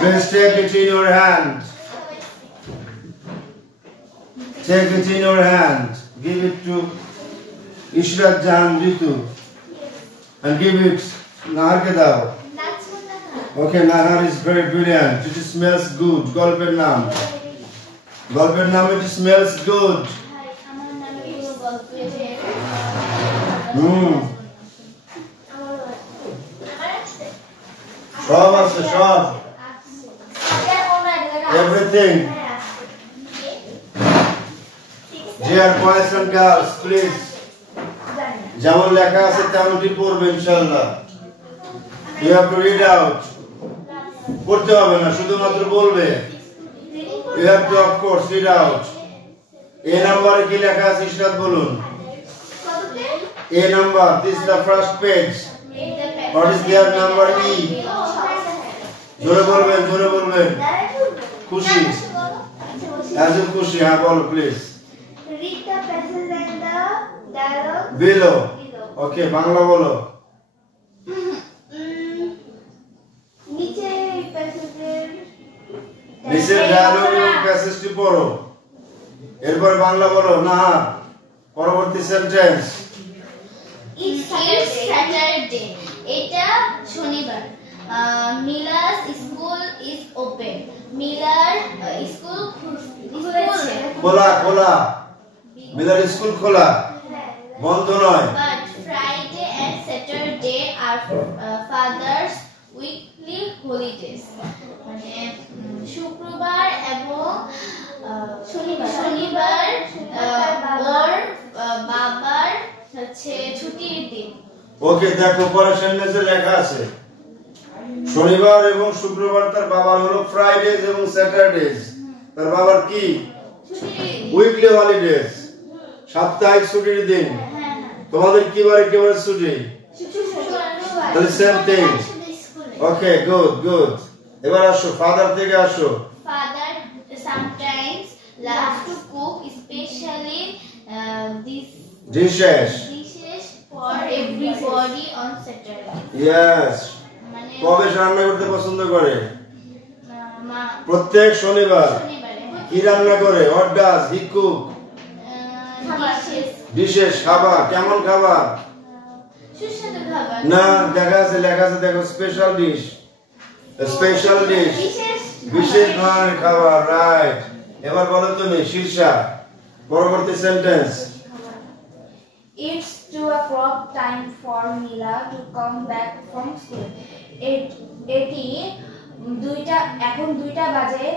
Please take it in your hand. Take it in your hand. Give it to Ishrat Jahan Ritu. And give it Nahar ke dao. Okay, Nahar is very brilliant. It smells good. Golper naam. Golper naam, it smells good. Shab আছে shab. Everything. Dear boys and girls, please. যেমন লেখা আছে তেমনটি পড়বে ইনশাআল্লাহ। You have to read out. পড়তে হবে না, শুধুমাত্র বলবে। You have to of course read out. A number কি লেখা আছে ইশরাত বলুন। A number, this is the first page. What is their number E? জোরে বলবেন, জোরে বলবেন। খুশি। As in খুশি, হ্যাঁ বলো please. Read the passage and the dialogue below. Okay, Bangla বলো। নিচের ডায়লগ এবং প্যাসেজটি পড়ো। এরপর বাংলা বলো। না, পরবর্তী সেন্টেন্স। It's Saturday. এটা শনিবার। Mila's school is open. Mila's school খুলেছে। খোলা খোলা। মিলার স্কুল খোলা, বন্ধ নয়। But Friday and Saturday are father's weekly holidays. মানে শুক্রবার এবং শনিবার ওর বাবার হচ্ছে ছুটির দিন। ওকে, দেখো পরের সেন্টেন্সে লেখা আছে শনিবার এবং শুক্রবার তার বাবার হলো ফ্রাইডেজ এবং স্যাটারডেজ। তার বাবার কি? উইকলি হলিডেজ, সাপ্তাহিক ছুটির দিন। তোমাদের কি বারে কি বারে ছুটি? তাহলে সেম থিং। ওকে, গুড গুড। এবার আসো ফাদার থেকে আসো। Father sometimes loves to cook especially dishes for everybody on Saturday. Yes. কবে রান্না করতে পছন্দ করে? প্রত্যেক শনিবার। কি রান্না করে? What does he cook? Dishes, খাবার। কেমন খাবার? সুস্বাদু খাবার। না, লেখা আছে দেখো স্পেশাল ডিশ। স্পেশাল ডিশ, বিশেষ ধরনের খাবার। রাইট। এবার বলো তুমি শীর্ষা পরবর্তী sentence. It's 2 o'clock time for Mila to come back from school. এটি এখন 2টা বাজে।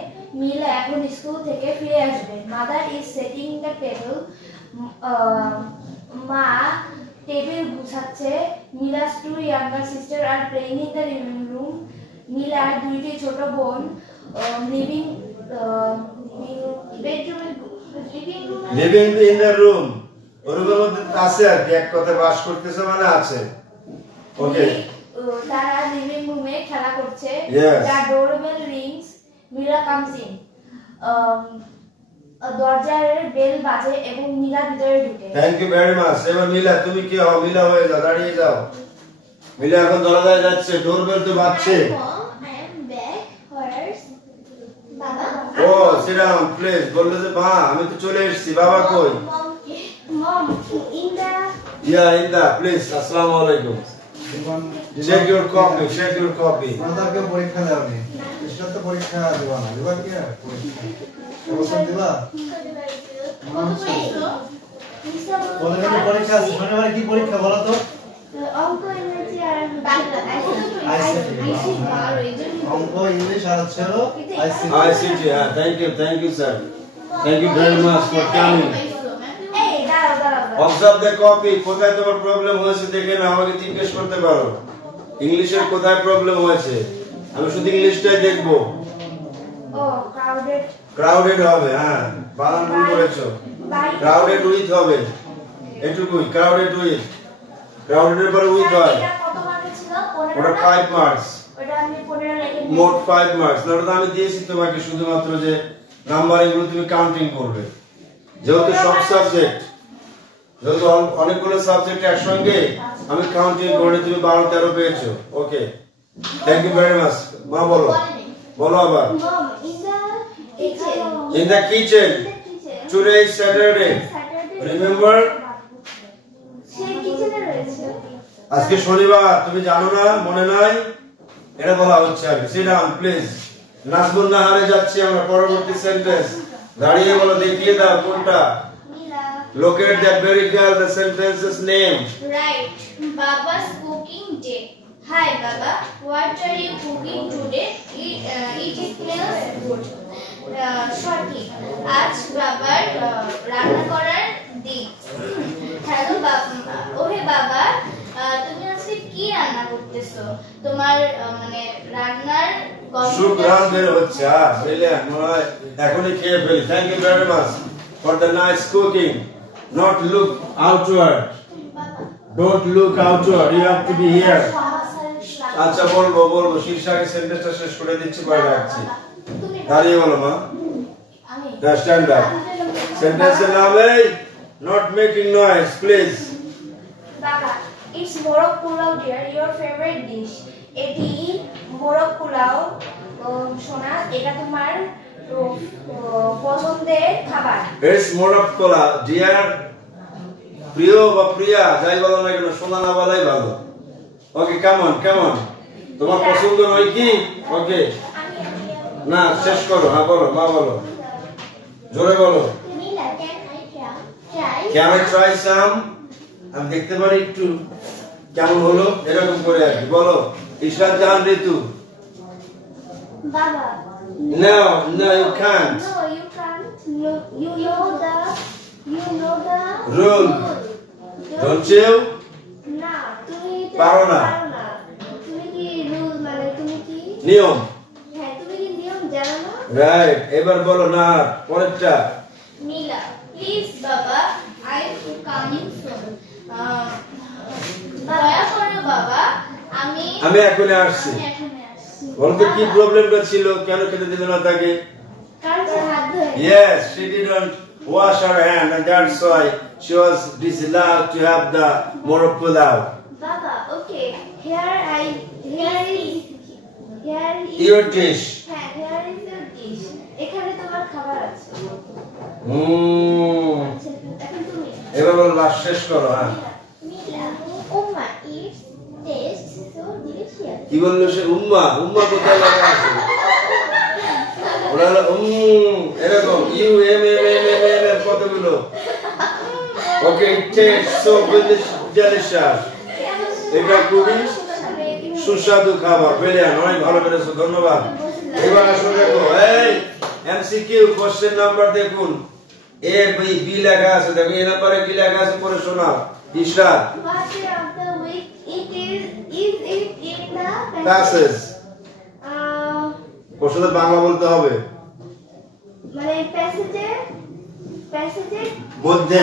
মিলা এখন স্কুল থেকে ফিরে আসবে। Mother is setting the table. মা table গুছাচ্ছে। Mila's 2 younger sisters are playing in the living room. Miller 2টি ছোট বোন লিভিং ইন দ্য রুম, রুমের মধ্যে আছে আর কি, এক কথায় বাস করতেছে মানে আছে। ওকে, তারা লিভিং রুমে খেলা করছে। Yes. The doorbell rings. Mila comes in. দরজার বেল বাজে এবং মিলা ভিতরে ঢুকে। Thank you very much. এবার মিলা তুমি কি হও? মিলা হয়ে যাও, দাঁড়িয়ে যাও। মিলা এখন দরজায় যাচ্ছে, ডোরবেল তো বাজছে। ও সিট ডাউন প্লিজ। বললে যে মা আমি তো চলে এসেছি, বাবা কই? Mom, in the in the please। আসসালামু আলাইকুম। Check your copy, check your copy. মাদারকে পরীক্ষা দাওনি, ইসরাত তো পরীক্ষা দিবা না, দিবা কি পরীক্ষা? অবশ্যই দিবা। বলে না পরীক্ষা আছে, শনিবারে কি পরীক্ষা বলো তো? অঙ্ক ইংরেজি আর বাংলা অঙ্ক ইংলিশ আর হচ্ছে আইসিটি। হ্যাঁ, thank you sir. Thank you very much for coming. Observe the copy. কোথায় তোমার প্রবলেম হয়েছে দেখে না আমাকে জিজ্ঞেস করতে পারো। ইংলিশের কোথায় প্রবলেম হয়েছে? আমি শুধু ইংলিশটাই দেখব। ক্রাউডেড হবে। হ্যাঁ, বানান ভুল করেছো। ক্রাউডেড উইথ হবে, এটুকুই। ক্রাউডেড উইথ, ক্রাউডেড এর পরে উইথ হয়। ওটা 5 মার্কস। মোট 5 মার্কস। না, ওটা আমি দিয়েছি তোমাকে শুধুমাত্র যে নাম্বারিং গুলো তুমি কাউন্টিং করবে। যেহেতু সব সাবজেক্ট, যেহেতু অনেকগুলো সাবজেক্ট একসঙ্গে আমি কাউন্টিং করে তুমি 12-13 পেয়েছো। ওকে, থ্যাংক ইউ ভেরি মাচ। মা বলো। বলো আবার। Mom, in the kitchen. In the kitchen. In the kitchen. Today is Saturday. Saturday. Remember? সে কিচেনে রয়েছে। আজকে শনিবার, তুমি জানো না, মনে নাই? এটা বলা হচ্ছে আগে। Sit down, please. নাজবুন নাহারে যাচ্ছি আমরা পরবর্তী সেন্টেন্স। দাঁড়িয়ে বলো, দেখিয়ে দাও কোনটা। Mila. Locate that very girl, the sentence's name. Right. Baba's cooking day. Hi Baba, what are you cooking today? It smells good. Shortly. আজ বাবার রান্না করার দিন। হ্যালো বাবা, ওহে বাবা, তুমি আজকে কি রান্না করতেছো? তোমার মানে রান্নার সুপ রান বের হচ্ছে। ব্রিলিয়ান্ট, মনে হয় এখনই খেয়ে ফেলি। Thank you very much for the nice cooking. Not look outward. Don't look outward. You have to be here. আচ্ছা বলবো শীর্ষকের সেন্টেন্সটা শেষ করে দিচ্ছি, পরে রাখছি। দাঁড়িয়ে বলো মা। Stand up. সেন্টেন্সের নাম এই not making noise please. বাবা, it's মোরগ pulao dear, your favorite dish. এটি মোরগ পোলাও সোনা, এটা তোমার পছন্দের খাবার। It's মোরগ পোলাও dear, প্রিয় বা প্রিয়া যাই বলো না কেন, সোনা না বলাই ভালো। ওকে, কাম অন তোমার পছন্দ নয় কি? ওকে না, শেষ করো। হ্যাঁ বলো মা, বলো জোরে বলো। Mila, can I try? Can I try some? আমি দেখতে পারি একটু কেমন হলো, এরকম করে আর কি বলো। ইশরাত জাহান ঋতু। Baba. No, you can't. No, you can't. No, you know the Rule. Don't you? না, তুমি এটা পারো না। তুমি কি রুল মানে তুমি কি? নিয়ম। হ্যাঁ, তুমি কি নিয়ম জানো না? রাইট, এবার বলো না পরেরটা। Mila, please বাবা, I'm coming soon. দয়া করো বাবা, আমি এখনই আসছি। এখনই আসছি। বলতো কি প্রবলেমটা ছিল, কেন খেতে দিল না তাকে? কারণ সে হাত ধোয়। Yes, she didn't wash her hand and that's why she was disallowed to have the morog pulao. বাবা, okay. Here is Your dish. হ্যাঁ, here is your dish. এখানে তোমার খাবার আছে। আচ্ছা, এখন তুমি। এবার বলো, লাস্ট শেষ করো। হ্যাঁ Mila, Umma, it tastes so delicious. কি বললো সে? উম্মা কোথায় লাগা আছে? ওরা এরকম ইউ এম কতগুলো। ওকে, it tastes so delicious. এটা খুবই সুস্বাদু খাবার। ব্রিলিয়ান্ট, অনেক ভালো পেরেছো, ধন্যবাদ। এবার আসো, দেখো এই এমসিকিউ কোশ্চেন নাম্বার দেখুন। এ বি লেখা আছে, দেখো এই নাম্বারে কি লেখা আছে পড়ে শোনাও। Ishrat, What day of the week it is it in the passage. প্রশ্নটা বাংলা বলতে হবে। মানে প্যাসেজের মধ্যে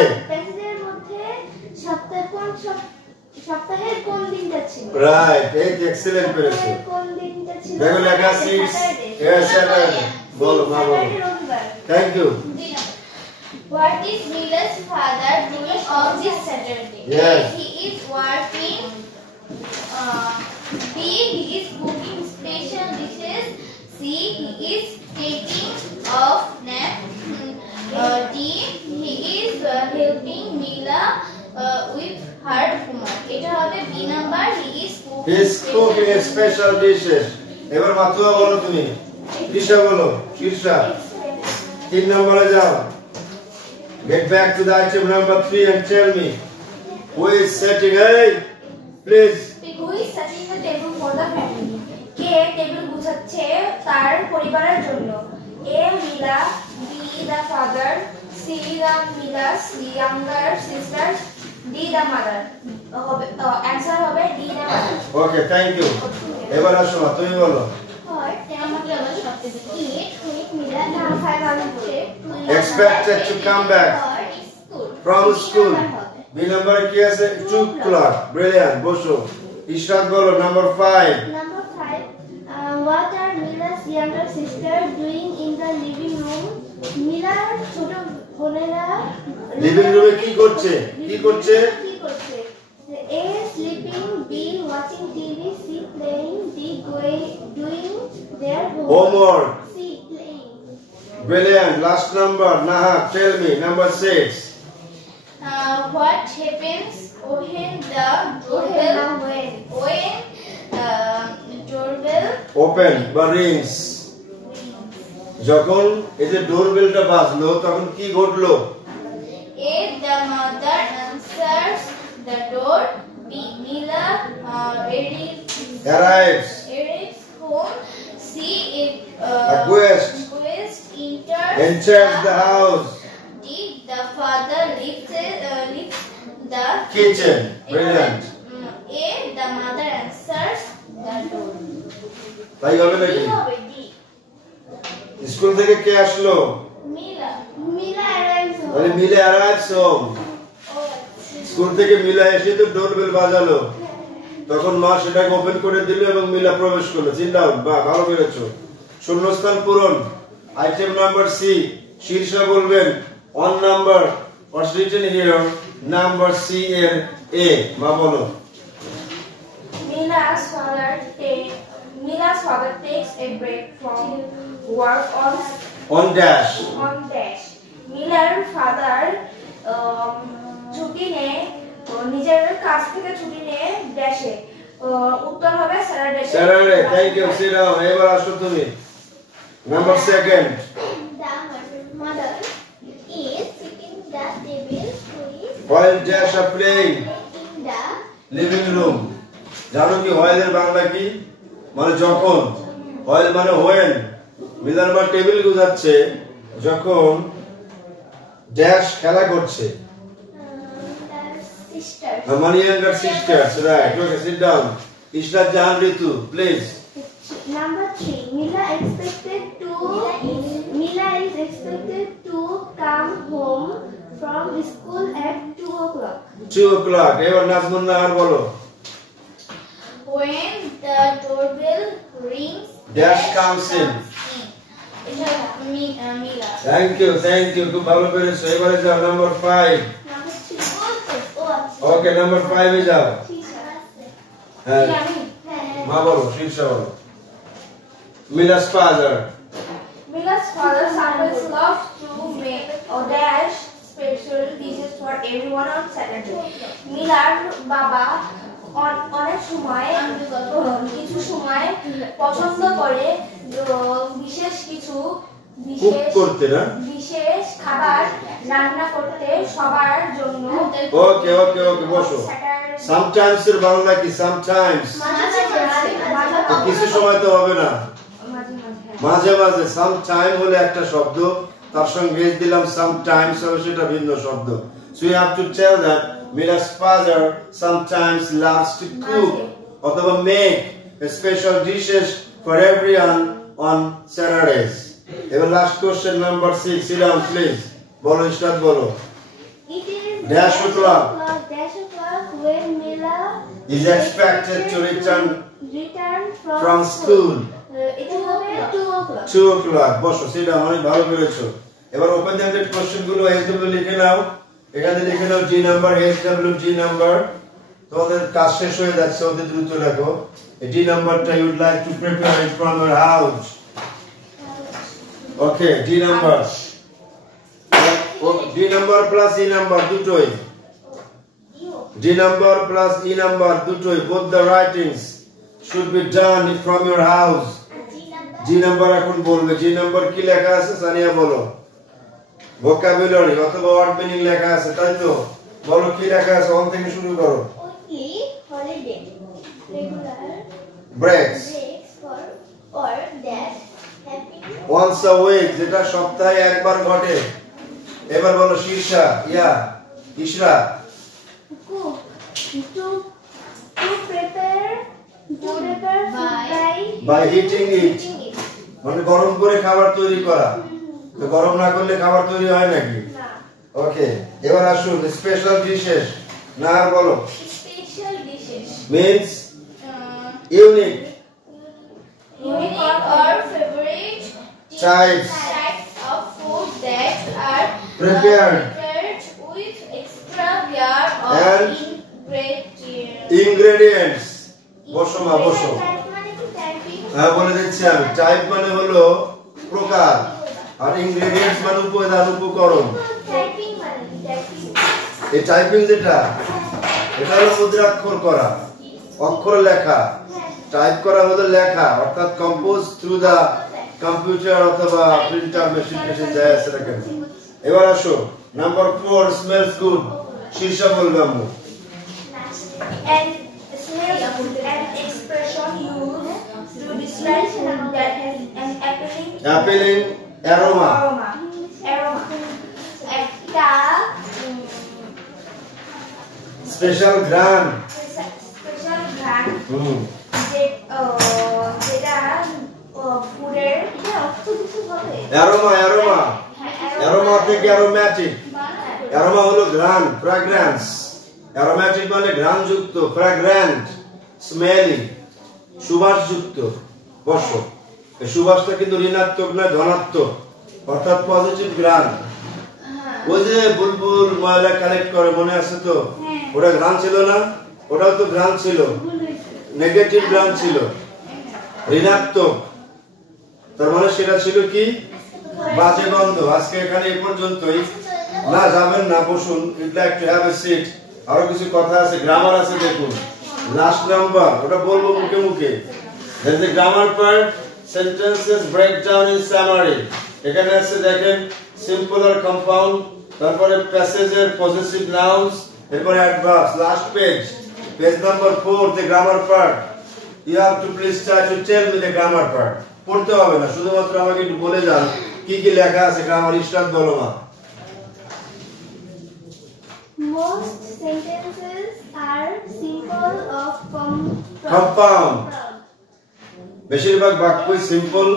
সপ্তাহের কোন দিনটা ছিল? রাইট, এই এক্সেলেন্ট পেরেছো। সপ্তাহের কোন দিনটা ছিল? দেখো লেখা সিটস। Yes Saturday. বলো মা, বলো। Thank you. What is Mila's father doing on this Saturday? Yes. He is working. B, he is cooking special dishes. C, he is taking off nap. D, he is helping Mila with her homework. এটা হবে B number, he is cooking. He's cooking special dishes. এবার মাতুয়া বলো তুমি। দিশা বলো, শীর্ষা। 3 নম্বরে যাও। Get back to the item number 3 and tell me who is setting. Hey, please. Who is setting the table for the family? কে table গুছাচ্ছে তার পরিবারের জন্য? A, Mila. B, the father. C, the Mila's younger sisters. D, the mother. হবে answer হবে D, the mother. Okay, thank you. এবার আসো মা, তুমি বলো। আমাকে আবার সবতে দিতে Expected to come back from school. B number কি আছে? 2 o'clock. Brilliant. বসো। ইশরাত বলো number 5। Number 5. What are Mila's younger sister doing in the living room? Miller ছোট বোনেরা লিভিং রুমে কি করছে? A, sleeping. B, watching TV. C, playing. D, doing their homework. Homework. C. Playing. Brilliant. Last number. Nahak, tell me. Number 6. What happens when the doorbell Open বা rings. যখন এই যে ডোরবেলটা বাজলো তখন কি ঘটলো? A. The mother answers the door. B. Mila Arrives. home. C. A guest enters the house. D. The father leaves the Kitchen. Brilliant. A. The mother answers the door. তাই হবে নাকি? D. স্কুল থেকে কে আসলো? Mila. Mila arrives home. আরে মিলে arrives home. School থেকে মিলা এসে তো ডোরবেল বাজালো, তখন মা সেটাকে ওপেন করে দিল এবং মিলা প্রবেশ করলো। চিন্তা বা ভালো করেছো। শূন্যস্থান পূরণ। আইটেম নাম্বার সি, শীর্ষা বলবেন on number what's written here, number C এর এ। মা বলো। Mila's father takes a break from work on dash. Mila's father ছুটি নেয়, নিজের কাজ থেকে ছুটি নিয়ে ড্যাশে। উত্তর হবে Saturday. Thank you, sit down. এবার আসো তুমি। Number second. The mother is sitting the table while dash are playing in the living room. জানো কি while এর বাংলা কি? মানে যখন। while মানে when। মিলার মা টেবিল গুছাচ্ছে যখন ড্যাশ খেলা করছে। sisters. মানে younger sisters, right? Okay, sit down. Ishrat Jahan Ritu, please. Number 3. Mila is expected to come home from school at 2 o'clock. 2 o'clock. এবার নাজমুন নাহার বলো। When the doorbell rings, Dash comes in. It's Mila. Thank you. খুব ভালো করেছো। এবারে যাও number 5। Number 3. ওকে, number 5 এ যাও। হ্যাঁ, মা বলো, শীর্ষা বলো। Mila's father. Mila's father always loves to make a dash special dishes for everyone on Saturday. Miller বাবা অনেক সময় কিছু সময় পছন্দ করে বিশেষ কিছু কুক করতে না? বিশেষ খাবার রান্না করতে সবার জন্য। ওকে, বসো। Sometimes এর বাংলা কি? Sometimes। তো কিছু সময় তো হবে না, মাঝে মাঝে। Sometime হলে একটা শব্দ, তার সঙ্গে দিলাম sometimes হবে সেটা ভিন্ন শব্দ। So you have to tell that Mila's father sometimes loves to cook অথবা make special dishes for everyone on Saturdays. এবার last question number 6, sit down please. বলো, ইশরাত বলো। It is dash o'clock when Mila is expected to return from school. It is 2 o'clock. 2 o'clock. বসো, sit down। অনেক ভালো করেছো। এবার open ended question গুলো SW লিখে নাও। এখানে লিখে নাও G number, SW G number. তোমাদের কাজ শেষ হয়ে যাচ্ছে, ওদের দ্রুত লেখো। এই জি নাম্বারটা you would like to prepare it from your house. Okay, D number. D number plus E number দুটোই। D number plus E number দুটোই। Both the writings should be done from your house. G number এখন বলবে। G number কি লেখা আছে সানিয়া বলো। vocabulary অথবা word meaning লেখা আছে, তাই তো? বলো কি লেখা আছে, ওখান থেকে শুরু করো। Only holiday, regular breaks for or that happen once a week, যেটা সপ্তাহে একবার ঘটে। এবার বলো Shirsha, ইশরা। cook to prepare by heating it, মানে গরম করে খাবার তৈরি করা। তো গরম না করলে খাবার তৈরি হয় নাকি? না। ওকে, এবার আসুন স্পেশাল ডিশেস। না বলো। Special dishes means unique or favorite types of food that are prepared with extra care or and ingredient. ingredients. বসো মা, বসো। মানে কি typing হ্যাঁ বলে দিচ্ছি আমি। টাইপ মানে হলো প্রকার, আর ইনগ্রেডিয়েন্টস মানে উপাদান, উপকরণ। টাইপিং মানে টাইপিং। এই টাইপিং যেটা, এটা হলো মুদ্রাক্ষর করা, অক্ষর লেখা। টাইপ করা হলো লেখা, অর্থাৎ কম্পোজ থ্রু দা কম্পিউটার অথবা প্রিন্টার মেশিন যায় আছে না কেন। এবার আসো নাম্বার 4, স্মেলস গুড। শীর্ষা বলবে আম্মু। And smells an expression used to describe food that has an appealing aroma. Aroma. একটা স্পেশাল ঘ্রাণ। স্পেশাল ঘ্রাণ যেটা ফুডের এটা অর্থ কিছু হবে। অ্যারোমা থেকে অ্যারোম্যাটিক। অ্যারোমা হলো ঘ্রাণ, ফ্র্যাগ্রেন্স। অ্যারোম্যাটিক মানে ঘ্রাণযুক্ত, ফ্র্যাগ্রেন্ট, স্মেলি, সুবাসযুক্ত। বসো, এই সুবাসটা কিন্তু ঋণাত্মক না, ধনাত্মক, অর্থাৎ পজিটিভ ঘ্রাণ। ওই যে বুলবুল ময়লা কালেক্ট করে, মনে আছে তো? ওটা ঘ্রাণ ছিল না? ওটাও তো ঘ্রাণ ছিল, নেগেটিভ ঘ্রাণ ছিল, ঋণাত্মক। তার মানে সেটা ছিল কি? বাজে গন্ধ। আজকে এখানে এই পর্যন্তই। না যাবেন না, বসুন। You'd like to have a seat. আরো কিছু কথা আছে, গ্রামার আছে, দেখুন লাস্ট নাম্বার, ওটা বলবো মুখে মুখে। there is a grammar part, sentences break down in summary। এখানে আছে দেখেন সিম্পল আর কম্পাউন্ড, তারপরে প্যাসেজের পজেসিভ নাউন্স, এরপরে adverbs. Last page number 4, the grammar part। you have to please try to tell me the grammar part। পড়তে হবে না, শুধুমাত্র আমাকে একটু বলে যান কি কি লেখা আছে গ্রামার। ইশরাত বলো মা। Most sentences are simple of compound। বেশিরভাগ বাক্যই সিম্পল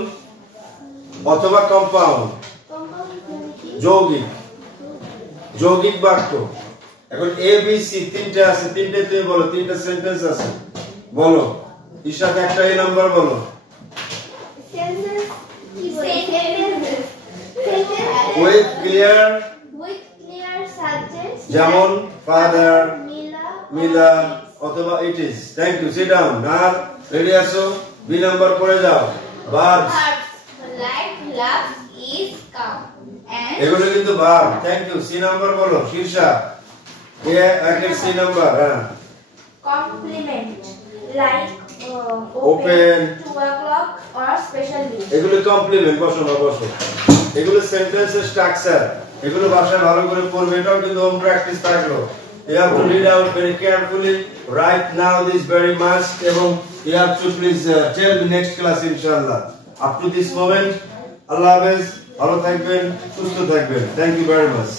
অথবা কম্পাউন্ড, যৌগিক। যৌগিক বাক্য। এখন এ বি সি তিনটে আছে, তিনটে তুমি বলো, তিনটা সেন্টেন্স আছে, বলো। ইশরাত একটা এ নাম্বার বলো। with clear subjects যেমন father, Mila অথবা it is। Thank you, sit down. আর রেডি আছো? বি নাম্বার পড়ে যাও। Verbs like love is come and এগুলো কিন্তু verb. Thank you. C number বলো শীর্ষা। এ একের সি নাম্বার। হ্যাঁ, compliment like Open, 2 o'clock or special leave। এগুলো কমপ্লিমেন্ট। বসো না, বসো। এগুলো সেন্টেন্সের স্ট্রাকচার, এগুলো ভাষায় ভালো করে পড়বে। এটাও কিন্তু হোম প্র্যাকটিস থাকলো। You have to read out very carefully, write now this very much, এবং you have to please tell me next class inshallah. Up to this moment, Allah Hafiz, ভালো থাকবেন, সুস্থ থাকবেন। Thank you very much.